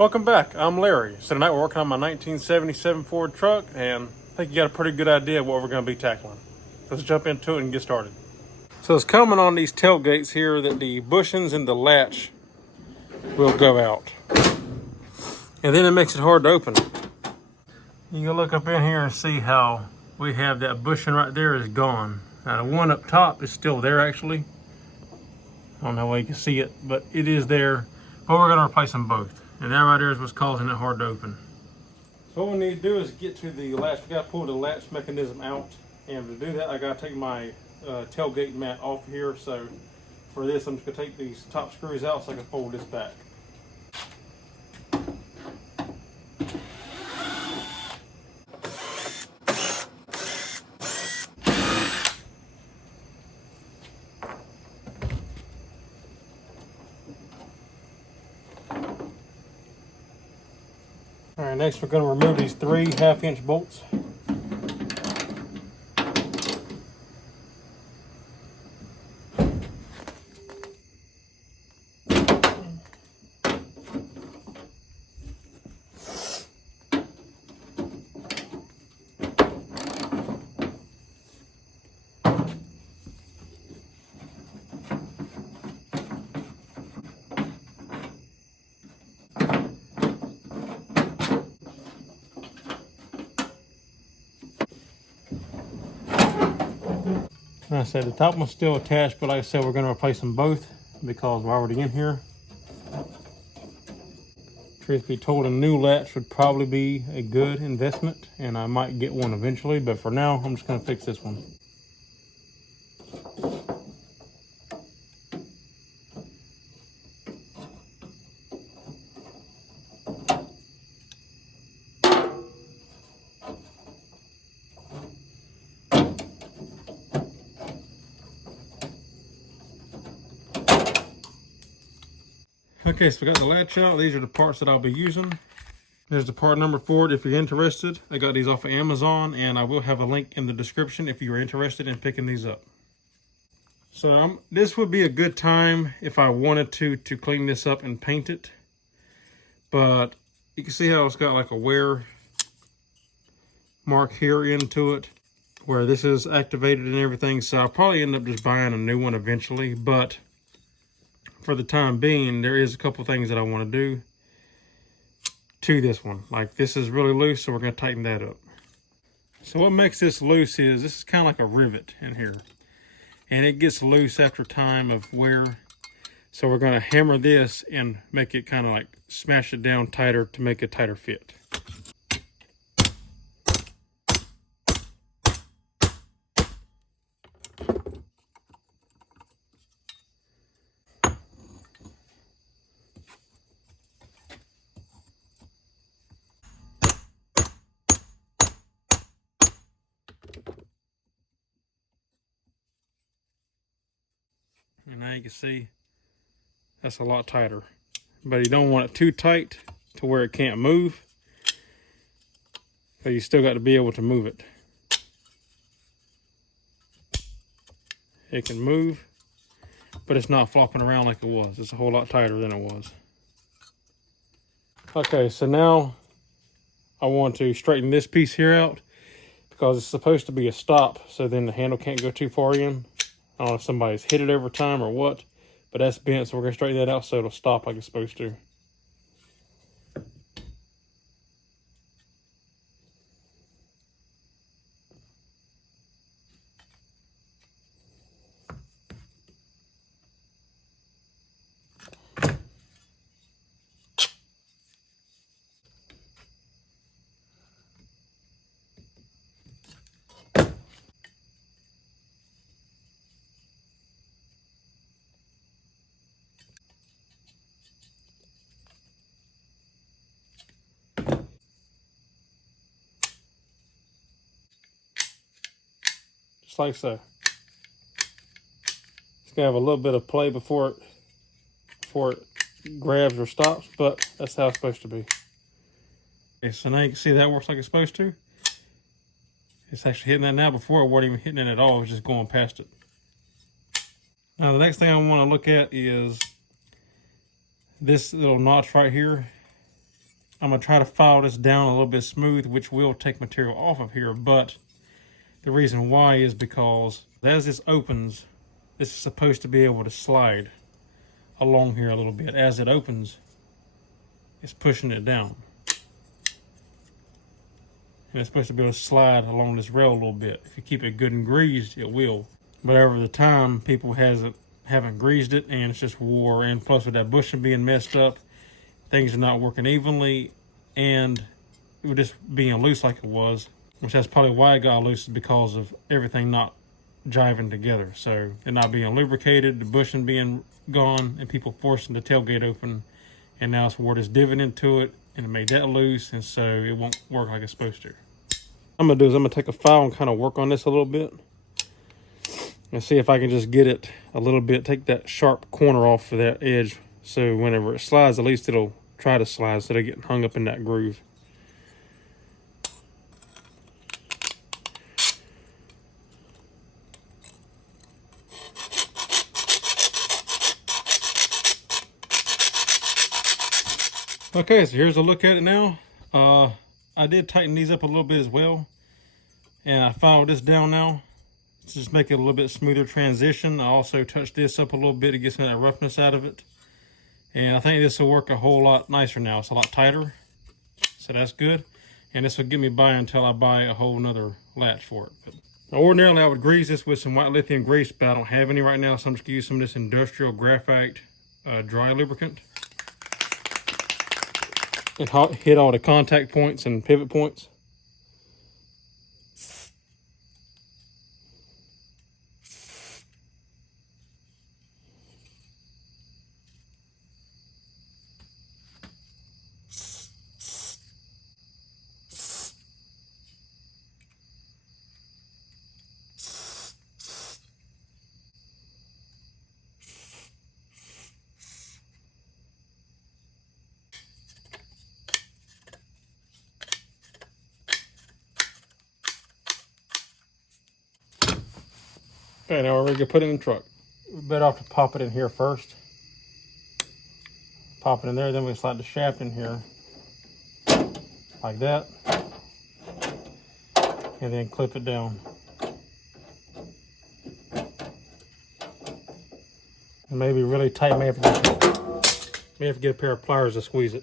Welcome back, I'm Larry. So tonight we're working on my 1977 Ford truck, and I think you got a pretty good idea of what we're going to be tackling. Let's jump into it and get started. So it's coming on these tailgates here that the bushings and the latch will go out. And then it makes it hard to open. You can look up in here and see how we have that bushing right there is gone. Now the one up top is still there actually. I don't know how you can see it, but it is there. But we're going to replace them both. And that right there is what's causing it hard to open. So what we need to do is get to the latch. We got to pull the latch mechanism out. And to do that, I got to take my tailgate mat off here. So for this, I'm just going to take these top screws out so I can fold this back. All right, next we're going to remove these 3 1/2-inch bolts. And I said the top one's still attached, but like I said, we're going to replace them both because we're already in here. Truth be told, a new latch would probably be a good investment, and I might get one eventually, but for now, I'm just going to fix this one. Okay, so we got the latch out. These are the parts that I'll be using. There's the part number for it if you're interested. I got these off of Amazon, and I will have a link in the description if you're interested in picking these up. So this would be a good time if I wanted to clean this up and paint it. But you can see how it's got like a wear mark here into it where this is activated and everything. So I'll probably end up just buying a new one eventually. But for the time being, there is a couple things that I want to do to this one. Like this is really loose, so we're going to tighten that up. So what makes this loose is this is kind of like a rivet in here. And it gets loose after time of wear. So we're going to hammer this and make it kind of like smash it down tighter to make a tighter fit. And now you can see that's a lot tighter. But you don't want it too tight to where it can't move. But you still got to be able to move it. It can move, but it's not flopping around like it was. It's a whole lot tighter than it was. Okay, so now I want to straighten this piece here out because it's supposed to be a stop, so then the handle can't go too far in. I don't know if somebody's hit it over time or what, but that's bent, so we're going to straighten that out so it'll stop like it's supposed to. Just like so. It's gonna have a little bit of play before it grabs or stops, but that's how it's supposed to be. Okay, so now you can see that works like it's supposed to. It's actually hitting that now. Before it wasn't even hitting it at all, it was just going past it. Now the next thing I want to look at is this little notch right here. I'm gonna try to file this down a little bit smooth, which will take material off of here, but the reason why is because as this opens, this is supposed to be able to slide along here a little bit. As it opens, it's pushing it down. And it's supposed to be able to slide along this rail a little bit. If you keep it good and greased, it will. But over the time, people haven't greased it, and it's just wore. And plus with that bushing being messed up, things are not working evenly, and it was just being loose like it was, which that's probably why it got loose, is because of everything not jiving together. So it not being lubricated, the bushing being gone, and people forcing the tailgate open, and now it's wore this divot into it, and it made that loose, and so it won't work like it's supposed to. What I'm gonna do is I'm gonna take a file and kind of work on this a little bit and see if I can just get it a little bit, take that sharp corner off of that edge, so whenever it slides, at least it'll try to slide instead of getting hung up in that groove. Okay, so here's a look at it now. I did tighten these up a little bit as well, and I filed this down now to just make it a little bit smoother transition. I also touched this up a little bit to get some of that roughness out of it, and I think this will work a whole lot nicer now. It's a lot tighter, so that's good, and this will get me by until I buy a whole nother latch for it. But ordinarily I would grease this with some white lithium grease, but I don't have any right now, so I'm just gonna use some of this industrial graphite dry lubricant and hit all the contact points and pivot points. Okay, now we're ready to put it in the truck. We're better off to pop it in here first. Pop it in there, then we slide the shaft in here like that, and then clip it down. And maybe really tight, may have to get a pair of pliers to squeeze it.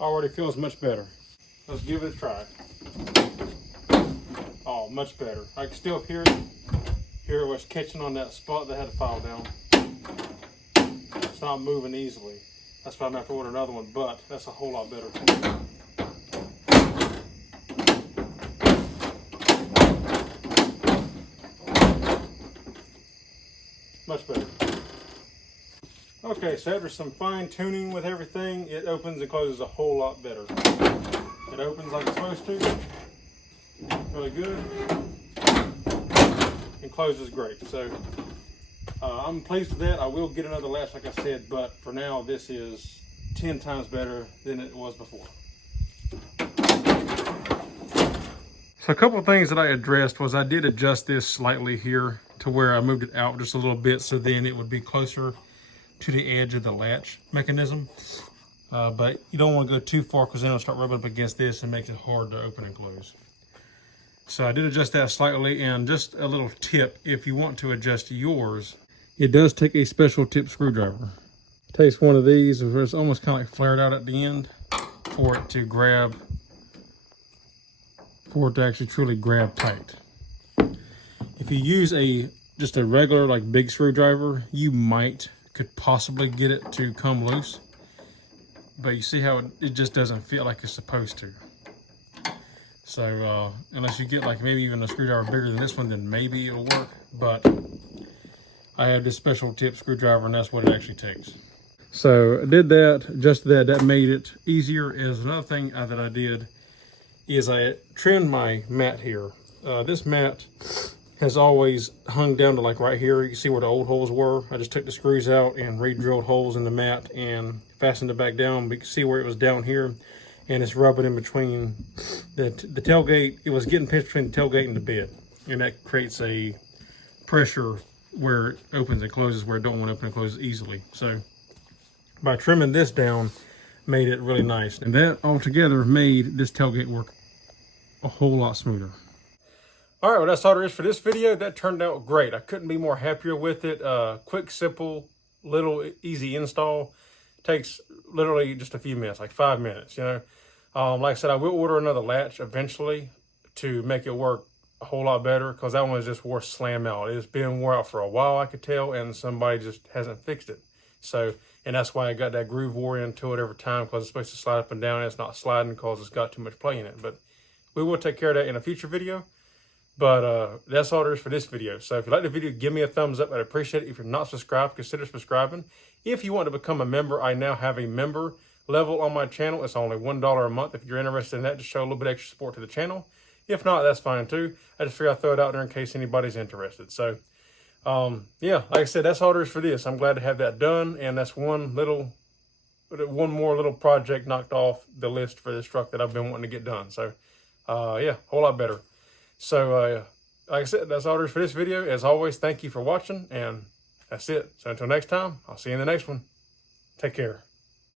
Already feels much better. Let's give it a try. Oh, much better. I can still hear Here it was catching on that spot that had to file down. It's not moving easily. That's why I'm going to have to order another one, but that's a whole lot better. Much better. Okay, so after some fine tuning with everything, it opens and closes a whole lot better. It opens like it's supposed to, really good, and closes great. So I'm pleased with that. I will get another latch like I said, but for now this is 10 times better than it was before. So a couple of things that I addressed was I did adjust this slightly here to where I moved it out just a little bit so then it would be closer to the edge of the latch mechanism. But you don't want to go too far because then it'll start rubbing up against this and makes it hard to open and close. So I did adjust that slightly, and just a little tip, if you want to adjust yours, it does take a special tip screwdriver. It takes one of these where it's almost kind of like flared out at the end for it to grab, for it to actually truly grab tight. If you use just a regular like big screwdriver, you could possibly get it to come loose, but you see how it just doesn't feel like it's supposed to. So unless you get like maybe even a screwdriver bigger than this one, then maybe it'll work, but I have this special tip screwdriver and that's what it actually takes. So I did that, adjusted that made it easier. As another thing that I did is I trimmed my mat here. This mat has always hung down to like right here. You can see where the old holes were. I just took the screws out and re-drilled holes in the mat and fastened it back down. But you can see where it was down here, and it's rubbing in between the tailgate. It was getting pinched between the tailgate and the bed, and that creates a pressure where it opens and closes where it don't want to open and close easily. So by trimming this down, made it really nice, and that altogether made this tailgate work a whole lot smoother. All right, well, that's all there is for this video. That turned out great. I couldn't be more happier with it. Quick, simple, little easy install. Takes literally just a few minutes, like 5 minutes, you know. Like I said, I will order another latch eventually to make it work a whole lot better, because that one is just wore slam out. It's been wore out for a while, I could tell, and somebody just hasn't fixed it. So, and that's why I got that groove wore into it every time, because it's supposed to slide up and down, and it's not sliding because it's got too much play in it. But we will take care of that in a future video. But that's all there is for this video. So if you like the video, give me a thumbs up. I'd appreciate it. If you're not subscribed, consider subscribing. If you want to become a member, I now have a member level on my channel. It's only $1 a month. If you're interested in that, to show a little bit extra support to the channel. If not, that's fine too. I just figured I'd throw it out there in case anybody's interested. So yeah, like I said, that's all there is for this. I'm glad to have that done, and that's one more little project knocked off the list for this truck that I've been wanting to get done. So yeah, a whole lot better. So like I said, that's all there is for this video. As always, thank you for watching, and that's it. So until next time, I'll see you in the next one. Take care.